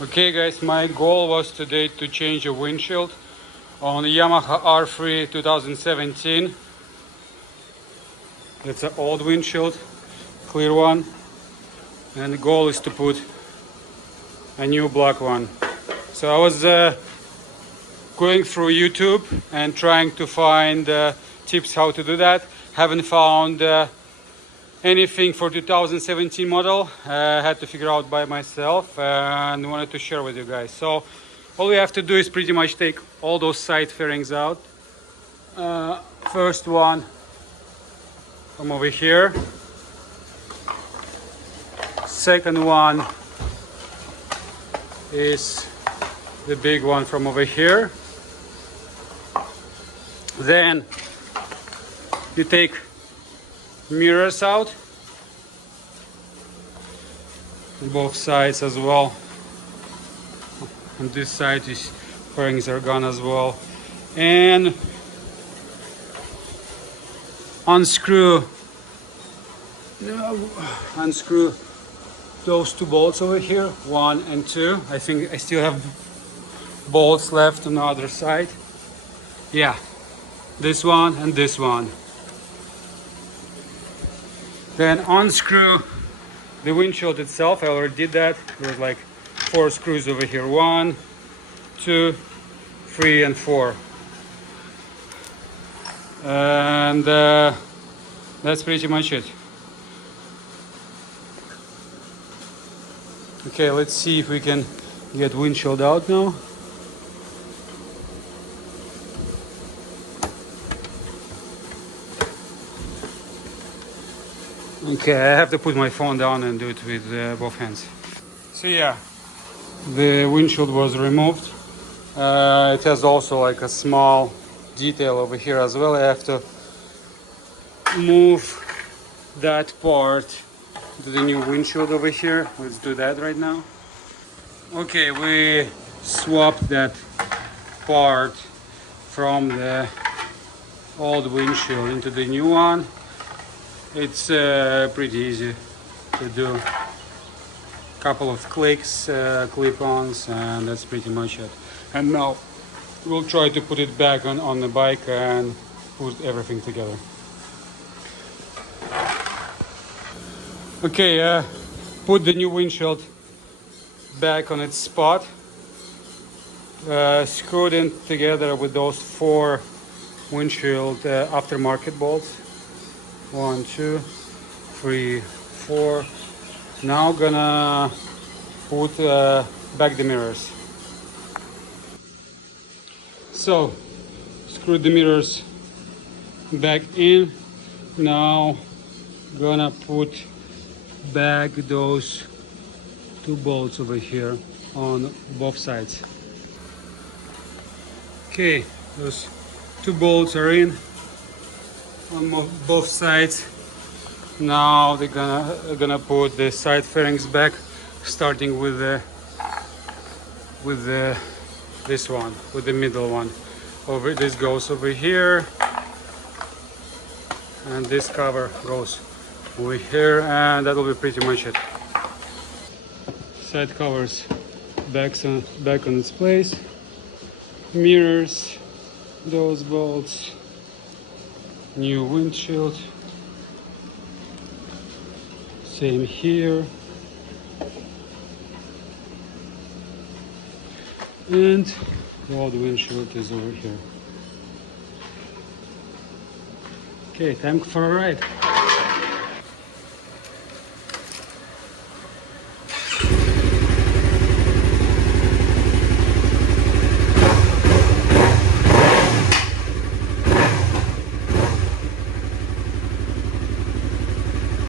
Okay guys, my goal was today to change a windshield on the Yamaha R3 2017. It's an old windshield, clear one, and the goal is to put a new black one. So I was going through YouTube and trying to find tips how to do that. Haven't found anything for 2017 model. Had to figure out by myself and wanted to share with you guys. So all we have to do is pretty much take all those side fairings out. First one from over here. Second one is the big one from over here. Then you take mirrors out, both sides as well. On this side, these fairings are gone as well. And unscrew those two bolts over here, 1 and 2. I think I still have bolts left on the other side. Yeah, this one and this one. Then unscrew the windshield itself. I already did that. There's like 4 screws over here. 1, 2, 3, and 4. And that's pretty much it. Okay, let's see if we can get windshield out now. Okay, I have to put my phone down and do it with both hands. So yeah, the windshield was removed. It has also like a small detail over here as well. I have to move that part to the new windshield over here. Let's do that right now. Okay, we swapped that part from the old windshield into the new one. It's pretty easy to do. A couple of clicks, clip-ons, and that's pretty much it. And now we'll try to put it back on the bike and put everything together. Okay, put the new windshield back on its spot. Screwed in together with those 4 windshield aftermarket bolts. 1, 2, 3, 4. Now gonna put back the mirrors. So screw the mirrors back in. Now gonna put back those 2 bolts over here on both sides. Okay, those 2 bolts are in on both sides. Now they're gonna put the side fairings back, starting with this one, with the middle one. This goes over here, and this cover goes over here, and that will be pretty much it. Side covers back on its place. Mirrors, those bolts. New windshield, same here, and the old windshield is over here. Okay, time for a ride.